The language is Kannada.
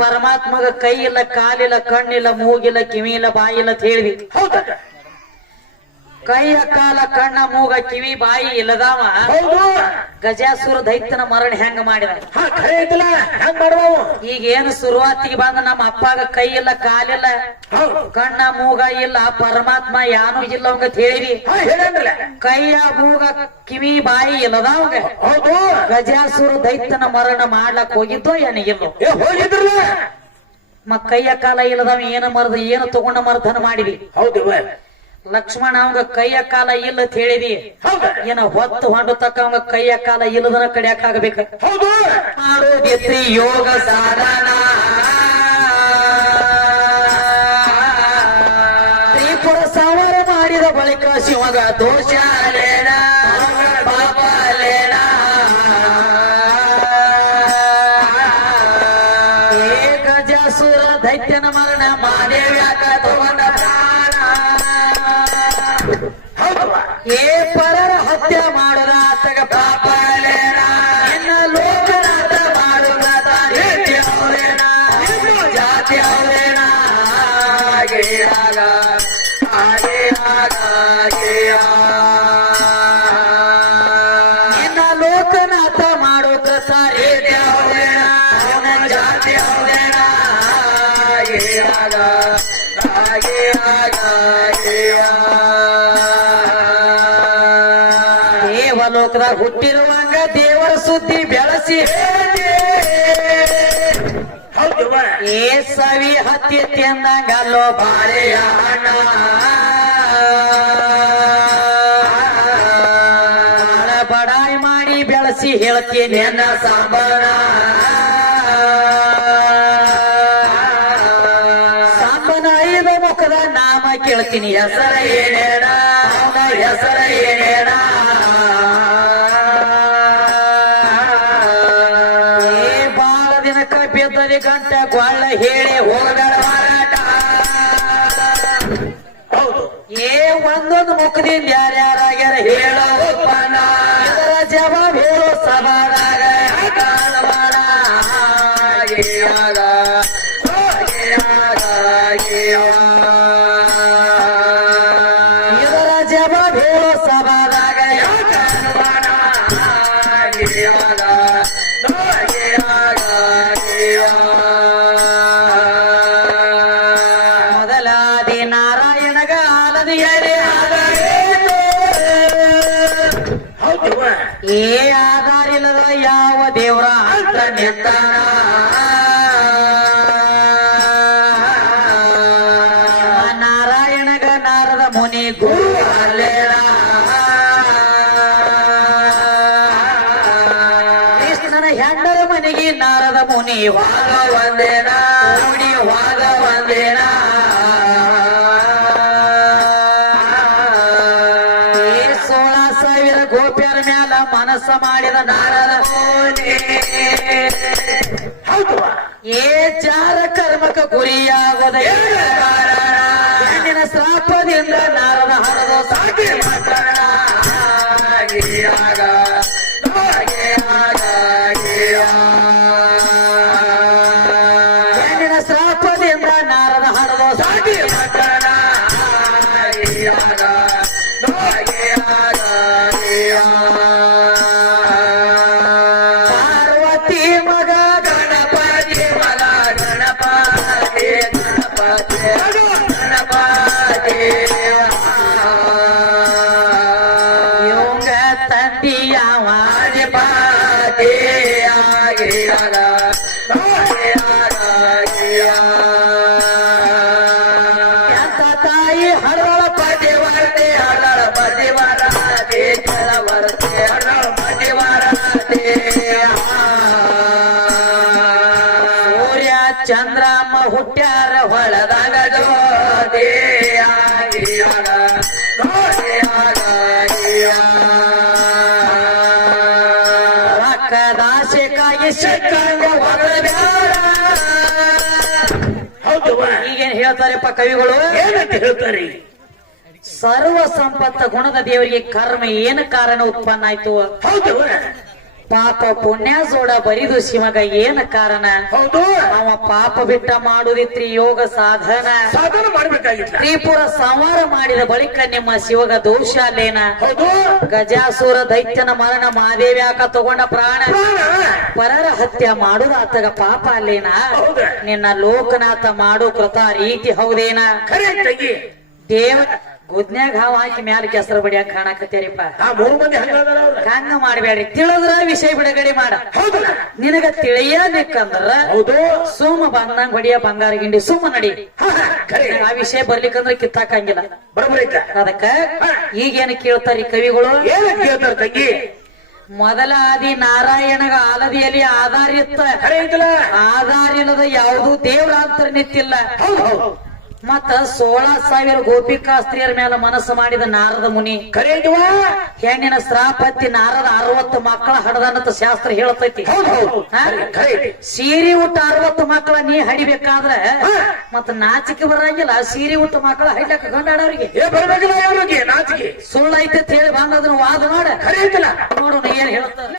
ಪರಮಾತ್ಮಗ ಕೈ ಇಲ್ಲ ಕಾಲಿಲ್ಲ ಕಣ್ಣಿಲ್ಲ ಮೂಗಿಲ್ಲ ಕಿವಿ ಇಲ್ಲ ಬಾಯಿ ಇಲ್ಲ ಅಂತ ಹೇಳಿವಿ. ಹೌದ? ಕೈಯ ಕಾಲ ಕಣ್ಣ ಮೂಗ ಕಿವಿ ಬಾಯಿ ಇಲ್ಲದಾವ ಗಜಾಸುರ ದೈತ್ಯನ ಮರಣ ಹೆಂಗ ಮಾಡಿದ? ಖರೆ ಐತಲ್ಲ, ಹೆಂಗ್ ಮಾಡ್ಬಾವು? ಈಗ ಏನು ಶುರುವಾತಿಗೆ ಬಂದ ನಮ್ಮ ಅಪ್ಪಾಗ ಕೈ ಇಲ್ಲ ಕಾಲಿಲ್ಲ ಕಣ್ಣ ಮೂಗ ಇಲ್ಲ ಪರಮಾತ್ಮ ಯಾನು ಇಲ್ಲ ಅವಂಗ ಹೇಳಿವಿ. ಕೈಯ ಮೂಗ ಕಿವಿ ಬಾಯಿ ಇಲ್ಲದಾವಂಗ ಹೌದು. ಗಜಾಸುರ ದೈತ್ಯನ ಮರಣ ಮಾಡ್ಲಕ್ ಹೋಗಿದ್ದೋ ಏನಿಗಿಲ್ಲೋ ಹೋಗಿದ್ರಲ್ಲ. ಕೈಯ ಕಾಲ ಇಲ್ಲದವ ಏನು ತಗೊಂಡ ಮರ್ದನ ಮಾಡಿವಿ. ಹೌದು. ಲಕ್ಷ್ಮಣ ಅವಂಗ ಕೈಯ ಕಾಲ ಇಲ್ಲ ಅಂತ ಹೇಳಿದಿ. ಏನ ಹೊತ್ತು ಹೊಂಡು ತಕ್ಕ ಅವಂಗ ಕೈಯ ಕಾಲ ಇಲ್ಲದನ ಕಡಿಯಾಕ ಆಗಬೇಕ. ಮಾಡೋದಿತ್ರಿ ಯೋಗ ಸಾಧನ ತ್ರಿಪುರ ಸಂಹಾರ ಮಾಡಿದ ಬಳಿಕ ಶಿವಗ ದೋಷ ಲೇಣ ಪಾಪ ಲೇಣ ಗಜಾಸುರ ದೈತ್ಯನ ಮರಣ ಮಾದೇವ್ಯಾಕ ತಗೊಂಡ ಏ ಪರರ ಹತ್ಯೆ ಮಾಡೋದ ಆತಗ ಪಾಪ ಲೇಣ ಇನ್ನ ಲೋಕನಾಥ ಮಾಡೋದ ಜಾತಿ ಅವರೇಣ ಜಾತಿ ಅವರೇಣ ಇನ್ನ ಲೋಕನಾಥ ಮಾಡೋಕ ಸಾರಿ ಅವರೇಣ ಜಾತಿ ಅವರೇಣ ದೇವಲೋಕದಾಗ ಹುಟ್ಟಿರುವಂಗ ದೇವರ ಸುದ್ದಿ ಬೆಳೆಸಿ ಏ ಸವಿ ಹತ್ಯೆ ಅಂದಂಗಲ್ಲೋ ಬಾಳೆಯ ಹಣ ಬಡಾಯಿ ಮಾಡಿ ಬೆಳೆಸಿ ಹೇಳ್ತೀನಿ ನನ್ನ ಸಾಂಬಾರ ಸಾಂಬನ ಐದ ಮುಖದ ನಾಮ ಕೇಳ್ತೀನಿ ಹೆಸರ ಏನೇಣ ಅವನ ಹೆಸರ ಏನೇಣ ಬೆದ್ದರಿ ಗಂಟ ಕೊಳ್ಳ ಹೇಳಿ ಹೋಗಬೇಡ ಮಾರಾಟ ಏ ಒಂದೊಂದು ಮುಖದಿಂದ ಯಾರ್ಯಾರಾಗ್ಯಾರ ಹೇಳೋ ಉತ್ಪನ್ನ ಇದರ ಜವಾಬ್ ಹೇಳೋ ಸಭಾದಾಗ ಕಾಣವಾಡ ಇದರ ಜವಾಬ್ ಹೇಳೋ ಸಭಾದಾಗ ಮೊದಲಾದಿ ನಾರಾಯಣಗ ಆಲದಿ ಏ ಆಧಾರಿಲ್ಲದ ಯಾವ ದೇವರ ಅಂತ ನಿಂತಾನ ನಾರಾಯಣಗ ನಾರದ ಮುನಿ ಗುರು ಅಲ್ಲೇಣ ಕೃಷ್ಣನ ಹೆಂಡರ ಮನೆಗೆ ನಾರದ ಮುನಿ ವಾಗ ಒಂದೇನ ಮುನಿ ವಾಗ ಒಂದೇನ ಗೋಪ್ಯರ ಮ್ಯಾಲ ಮನಸ್ಸ ಮಾಡಿದ ನಾರದ ಮುನಿ ಏ ಚಾರ ಕರ್ಮಕ ಗುರಿಯಾಗೋದ ಹೆಣ್ಣಿನ ಶ್ರಾಪದಿಂದ ನಾರದ ಹರದ ಸಾಕಿ ಮಾತಾಡ ಹೆಣ್ಣಿನ ಶ್ರಾಪದಿಂದ ನಾರದ ಹರದ ಸಾಕಿ ಮಾತಾಡ ಪಾರ್ವತಿ ಮಗ ಗಣಪತಿ ಮಗ ಗಣಪತಿ ಗಣಪತಿ ಗಣಪತಿ ಇವಂಗ ತಂದಿಯ ವಾದಿಪಾತಿ ಆಗಿರದ ಎಂತ ತಾಯಿ ಹರಳ ಪತಿವರ್ತಿ ಹರಳ ಪತಿವರತಿ ಕೆಳವರ್ತಿ ಹರಳ ಪತಿವರತಿ ಸೂರ್ಯ ಚಂದ್ರಮ್ಮ ಹುಟ್ಟ್ಯಾರ ಹೊಳದಾಗ ಜ್ಯೋತಿ ಆಗಿರದ ರಕ್ಕದಾಶೆಕಾಗಿ ಸಿಕ್ಕಂಗ ಈಗೇನ್ ಹೇಳ್ತಾರಪ್ಪ ಕವಿಗಳು? ಏನಂತ ಹೇಳ್ತಾರೆ? ಸರ್ವ ಸಂಪತ್ತ ಗುಣದ ದೇವರಿಗೆ ಕರ್ಮ ಏನು ಕಾರಣ ಉತ್ಪನ್ನ ಆಯ್ತು? ಹೌದು. ಪಾಪ ಪುಣ್ಯ ಜೋಡ ಬರಿದು ಶಿವಗ ಏನ ಕಾರಣ ಹೌದು ಅವ ಪಾಪ ಬಿಟ್ಟ ಮಾಡುದಿತ್ರಿ ಯೋಗ ಸಾಧನ ಸಾಧನ ಮಾಡ್ಬೇಕಾಗಿಲ್ಲ. ತ್ರಿಪುರ ಸಂಹಾರ ಮಾಡಿದ ಬಳಿಕ ನಿಮ್ಮ ಶಿವಗ ದೋಷ ಅಲ್ಲೇನ ಹೌದು ಗಜಾಸುರ ದೈತ್ಯನ ಮರಣ ಮಾದೇವ್ಯಾಕ ತಗೊಂಡ ಪ್ರಾಣ ಪ್ರಾಣ. ಪರರ ಹತ್ಯೆ ಮಾಡುದ ಆತಗ ಪಾಪ ಅಲ್ಲೇನ ಹೌದ ನಿನ್ನ ಲೋಕನಾಥ ಮಾಡು ಕೃತ ರೀತಿ ಹೌದೇನ ಖರೆ ತಂಗಿ. ದೇವ ಗುದ್ನ್ಯಾಗ ಹಾವು ಹಾಕಿ ಮ್ಯಾಲ ಕೆಸರು ಬಡಿಯಾಕ ಕಾಣಕತ್ತೇರಿಪ್ಪ. ಆ 3 ಮಂದಿ ಹಂಗದಾರ ಅವ್ರ. ಹಂಗ ಮಾಡ್ಬೇಡ್ರಿ, ತಿಳಿದ್ರ ವಿಷಯ ಬಿಡುಗಡೆ ಮಾಡ. ಹೌದಲ್ಲ ನಿನಗ ತಿಳಿಯಬೇಕಂದ್ರ ಹೌದು ಸುಮ್ಮ ಬಂದಂಗ ಹೊಡಿಯ ಬಂಗಾರ ಗಿಂಡಿ ಸುಮ್ಮ ನಡಿ. ಹಾ, ಖರೆ ಆ ವಿಷಯ ಬರ್ಲಿಕ್ಕಂದ್ರ ಕಿತ್ತಾಕಂಗಿಲ್ಲ. ಬರೋಬ್ಬರಿ ಐತ. ಅದಕ್ಕ ಈಗೇನು ಕೇಳ್ತಾರಿ ಕವಿಗಳು? ಏನ ಕೇಳ್ತಾರ ತಂಗಿ? ಮೊದಲ ಆದಿ ನಾರಾಯಣಗ ಆಲದಿಯಲ್ಲಿ ಆಧಾರ ಇತ್ತ, ಖರೆ ಐತಲ್ಲ. ಆಧಾರ ಇಲ್ಲದ ಯಾವುದು ದೇವರ ಅಂತರ ನಿಂತಿಲ್ಲ. ಹೌದು ಹೌದು ಮತ್ತ 16,000 ಗೋಪಿಕಾಸ್ತ್ರೀಯರ ಮೇಲೆ ಮನಸ್ಸು ಮಾಡಿದ ನಾರದ ಮುನಿ ಖರೆ ಐತವಾ. ಹೆಣ್ಣಿನ ಶ್ರಾಪತ್ತಿ ನಾರದ 60 ಮಕ್ಕಳ ಹಡದನ್ನತ ಶಾಸ್ತ್ರ ಹೇಳ್ತೈತಿ. ಹೌದು ಹೌದು ಹಾ? ಖರೆ ಐತಿ. ಸೀರೆ ಉಟ್ಟ 60 ಮಕ್ಕಳ ನೀ ಹಡಿಬೇಕಾದ್ರ ಮತ್ತ ನಾಚಿಕೆ ಬರಂಗಿಲ್ಲ. ಸೀರೆ ಉಟ್ಟ ಮಕ್ಕಳ ಹೈಲಕ್ಕ ಗಂಡಾಡವ್ರಿಗೆ ಏ ಬರ್ಬೇಕಲ್ಲ ಅವ್ರಿಗೆ ನಾಚಿಕೆ. ಸುಳ್ಳು ಐತೆ ಹೇಳಿ ಬಂದದನ್ನ ವಾದ ಮಾಡ ಖರೆ ಐತಲ್ಲ. ನೋಡು ಏನ್ ಹೇಳ್ತಾರ.